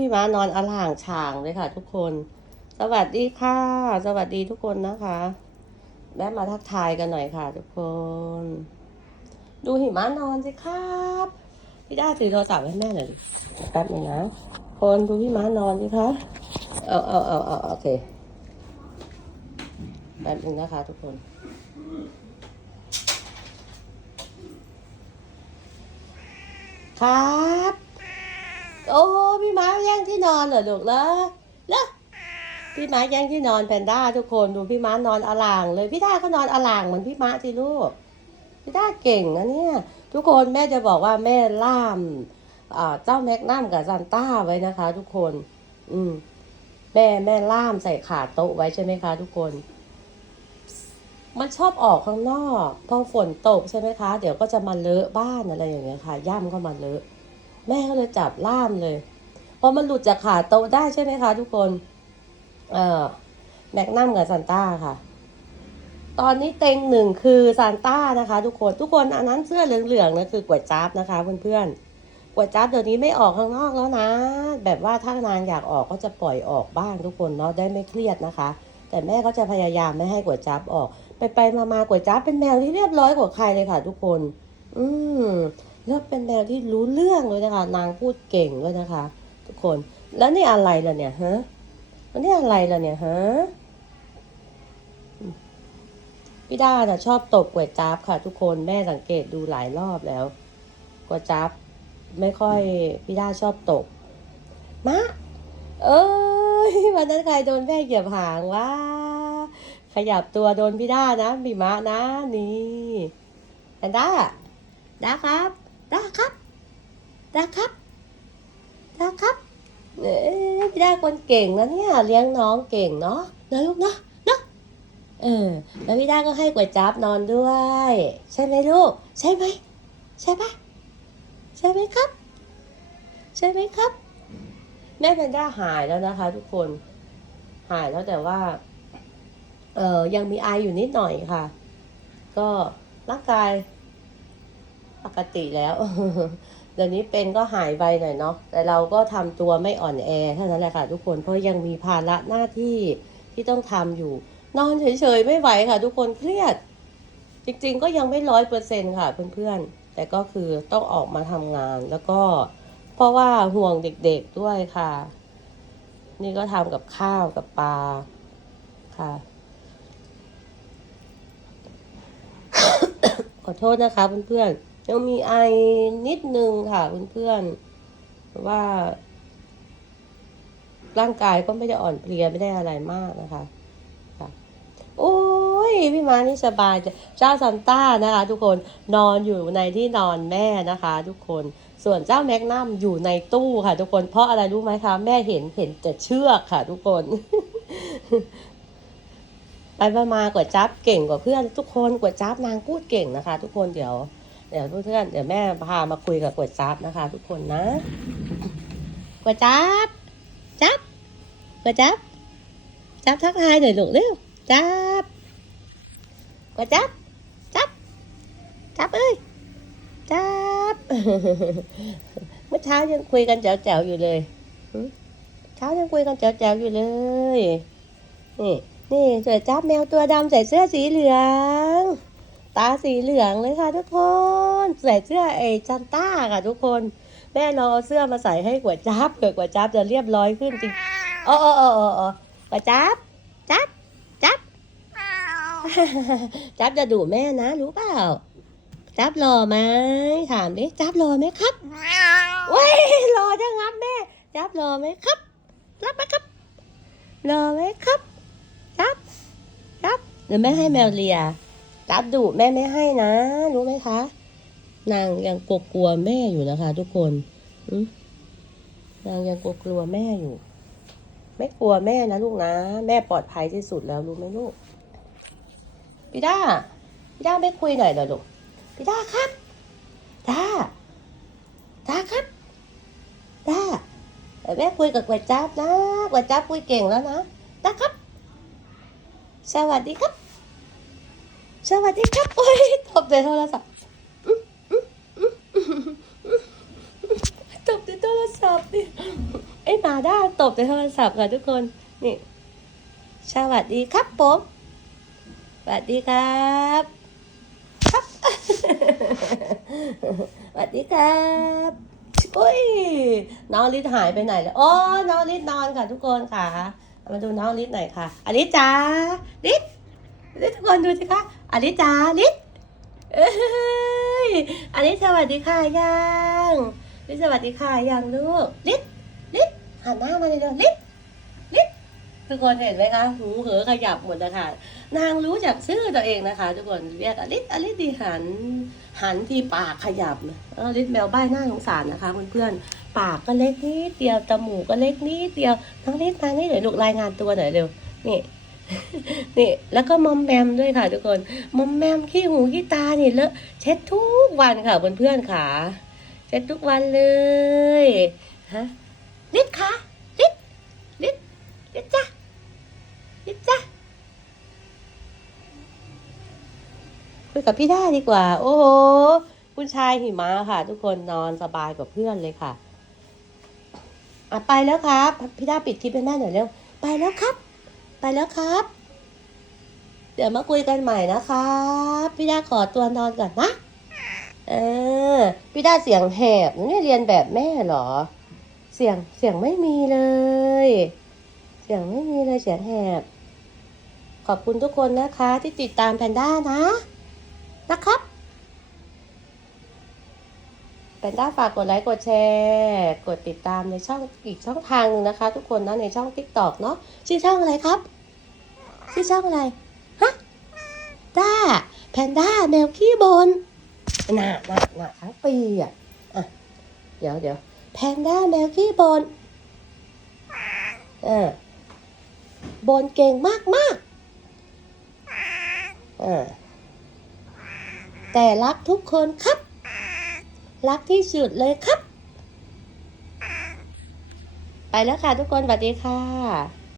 พี่ม้านอนอล่างฉ่างเลยค่ะ ทุกคน สวัสดีค่ะ สวัสดีทุกคนนะคะแม่มาทักทายกันหน่อยค่ะ ทุกคน ดูหิมะนอนสิครับพี่ด้าถือโทรศัพท์ให้แม่หน่อยแป๊บหนึงนะคนดูพี่ม้านอนสิคะเอาเอาเอาเอาโอเคแป๊บหนึงนะคะ ทุกคนครับ โอ้พี่ม้าแย่งที่นอนเหรอลูกเหรอเหรอพี่ม้าแย่งที่นอนแพนด้าทุกคนดูพี่ม้านอนอลางเลยพี่ด้าก็นอนอลางเหมือนพี่ม้าสิลูกพี่ด้าเก่งนะเนี่ย ทุกคนแม่จะบอกว่าแม่ล่ามเจ้าแม็กนัมกับซันต้าไว้นะคะ ทุกคน อืมแม่แม่ล่ามใส่ขาโต๊ะไว้ใช่ไหมคะ ทุกคน มันชอบออกข้างนอกพอฝนตกใช่ไหมคะ เดี๋ยวก็จะมาเลอะบ้านอะไรอย่างเงี้ยค่ะ ย่ำเข้ามาเลอะ แม่ก็เลยจับล่ามเลยพอมันหลุดจากขาโตได้ใช่ไหมคะทุกคนเอ่อแมกนัมกับซานต้าค่ะ ตอนนี้เต็งหนึ่งคือซานต้านะคะ ทุกคนทุกคนอันนั้นเสื้อเหลืองๆนะคือกวดจับนะคะเพื่อนๆกวดจับเดี๋ยวนี้ไม่ออกข้างนอกแล้วนะ แบบว่าถ้านางอยากออกก็จะปล่อยออกบ้างทุกคนเนาะได้ไม่เครียดนะคะ แต่แม่ก็จะพยายามไม่ให้กวดจับออก ไปไปๆมาๆกวดจับเป็นแมวที่เรียบร้อยกว่าใครเลยค่ะ ทุกคน อืม แล้วเป็นแมวที่รู้เรื่องเลยนะคะ นางพูดเก่งด้วยนะคะ ทุกคน แล้วนี่อะไรล่ะเนี่ยฮะแล้วนี่อะไรล่ะเนี่ยฮะพี่ด้าน่ะชอบตบกวยจับค่ะ ทุกคนแม่สังเกตดูหลายรอบแล้วกวยจับไม่ค่อยพี่ด้าชอบตบมะเอ้ยวันนั้นใครโดนแม่เหยียบหางวะขยับตัวโดนพี่ด้านะพี่มะนะนี่แอนด้าดาครับ ดาครับดาครับดาครับเอ๊ะพี่ดาคนเก่งนะเนี่ยเลี้ยงน้องเก่งเนาะนะลูกเนาะเนาะเออแล้วพี่ดาก็ให้ก๋วยจับนอนด้วย ใช่ไหมลูก ใช่ไหมใช่ปะใช่ไหมครับ ใช่ไหมครับ แม่แพนด้าหายแล้วนะคะ ทุกคนหายแล้วแต่ว่า เออยังมีไออยู่นิดหน่อยค่ะ ก็ร่างกาย ปกติแล้วเดี๋ยวนี้เป็นก็หายไปหน่อยเนาะแต่เราก็ทำตัวไม่อ่อนแอเท่านั้นแหละค่ะทุกคนเพราะยังมีภาระหน้าที่ที่ต้องทำอยู่ นอนเฉยๆไม่ไหวค่ะ ทุกคนเครียด จริงๆ ก็ยังไม่ร้อยเปอร์เซ็นค่ะเพื่อนๆ แต่ก็คือต้องออกมาทำงานแล้วก็เพราะว่าห่วงเด็กๆด้วยค่ะ นี่ก็ทำกับข้าวกับปลาค่ะขอโทษนะคะเพื่อนๆ ยังมีไอนิดนึงค่ะเพื่อนๆว่า ร่างกายก็ไม่ได้อ่อนเพลียไม่ได้อะไรมากนะคะค่ะโอ้ยพี่มานี่สบายจ้ะเจ้าซันต้านะคะ ทุกคนนอนอยู่ในที่นอนแม่นะคะ ทุกคนส่วนเจ้าแมกนัมอยู่ในตู้ค่ะ ทุกคนเพราะอะไรรู้ไหมคะ แม่เห็นเห็นแต่เชือกค่ะ ทุกคนไปไปมากว่าจับเก่งกว่าเพื่อนทุกคนกว่าจับนางพูดเก่งนะคะ ทุกคนเดี๋ยว เดี๋ยวเพื่อนๆเดี๋ยวแม่พามาคุยกับกวดจับนะคะ ทุกคนนะกวดจับจับกวดจับจับทักทายหน่อยลูกเร็วจับกวดจับจับจับเอ้ยจับเมื่อเช้ายังคุยกันแจ๋วๆอยู่เลยเช้ายังคุยกันแจ๋วๆอยู่เลยนี่นี่สวยจับแมวตัวดำใส่เสื้อสีเหลืองาสีเหลืองเลยค่ะทุกคนใส่เสื้อเอจันต้าค่ะทุกคน แม่ลองเอาเสื้อมาใส่ให้กว่าจับเผื่อกว่าจับจะเรียบร้อยขึ้นจริงโอ้โอ้โอ้โอ้โอ้กว่าจับจับจับจับจะดุแม่นะรู้เปล่า จับรอไหมถามดิจับรอไหมครับว้ยรอจังครับแม่ จับรอไหมครับรับไหมครับรอไหมครับ จับ จับหรือแม่ให้แมวเลีย จับดุแม่ไม่ให้นะ รู้ไหมคะ นางยังกลัวกลัวแม่อยู่นะคะ ทุกคนนางยังกลัวกลัวแม่อยู่ ไม่กลัวแม่นะลูกนะ แม่ปลอดภัยที่สุดแล้วรู้ไหมลูกพี่ด้าพี่ด้าไม่คุยหน่อยเหรอลูกพี่ด้าครับด้าด้าครับด้าแต่แม่คุยกับกวดจับนะกวดจับคุยเก่งแล้วนะด้าครับ สวัสดีครับ สวัสดีครับ โอ้ยตบในโทรศัพท์อื้ออื้ออื้ออื้อตบในโทรศัพท์ดิไอ้หมาด้าตบในโทรศัพท์ค่ะทุกคน นี่ สวัสดีครับผม สวัสดีครับ ครับ สวัสดีครับโอ้ยน้องลิศหายไปไหนแล้ว โอ้ น้องลิศนอนค่ะทุกคนค่ะ มาดูน้องลิศหน่อยค่ะอลิศจ้าลิศลิศ ทุกคนดูสิคะอลิจ้าลิศอ้ยอลิสวัสดีค่ะยังลิศสวัสดีค่ะยังลูกลิศลิศหันหน้ามาเลยเร็วลิศลิศทุกคนเห็นไหมคะหูเหอขยับหมดนะคะนางรู้จักชื่อตัวเองนะคะ ทุกคนเรียกอลิศอลิศดีหัน หันที่ปากขยับออลิศแมวใบ้หน้าสงสารนะคะเพื่อนๆปากก็เล็กนิดเดียวจมูกก็เล็กนิดเดียวทั้งลิศมานี่เดี๋ยวลูกรายงานตัวหน่อยเร็วนี่ นี่แล้วก็มอมแมมด้วยค่ะทุกคนมอมแมมขี้หูขี้ตานี่เลอะเช็ดทุกวันค่ะเพื่อนๆค่ะ เช็ดทุกวันเลยฮะลิศค่ะลิศลิศลิศจ้ะลิศจ้ะคุยกับพี่ด้าดีกว่า โอ้โหคุณชายหิมะค่ะ ทุกคนนอนสบายกว่าเพื่อนเลยค่ะอะไปแล้วครับ พี่ด้าปิดคลิปให้แม่หน่อยเร็ว ไปแล้วครับ ไปแล้วครับ เดี๋ยวมาคุยกันใหม่นะครับ พี่ด้าขอตัวนอนก่อนนะ เออ พี่ด้าเสียงแหบนี่เรียนแบบแม่เหรอ เสียงเสียงไม่มีเลย เสียงไม่มีเลยเสียงแหบ ขอบคุณทุกคนนะคะ ที่ติดตามแพนด้านะ นะครับ แพนด้าฝากกดไลค์กดแชร์ กดติดตามในช่องอีกช่องทางหนึงนะคะ ทุกคนนะในช่อง t ิ k t o k เนาะชื่อช่องอะไรครับ ชื่อช่องอะไรฮะด้าแพนด้าแมวขี้บนน่ะน่ะน่ะทั้งปีอะอะเดี๋ยวเดี๋ยวแพนด้าแมวขี้บนเออบนเก่งมากมากเออแต่รักทุกคนครับ รักที่สุดเลยครับ ไปแล้วค่ะทุกคนสวัสดีค่ะ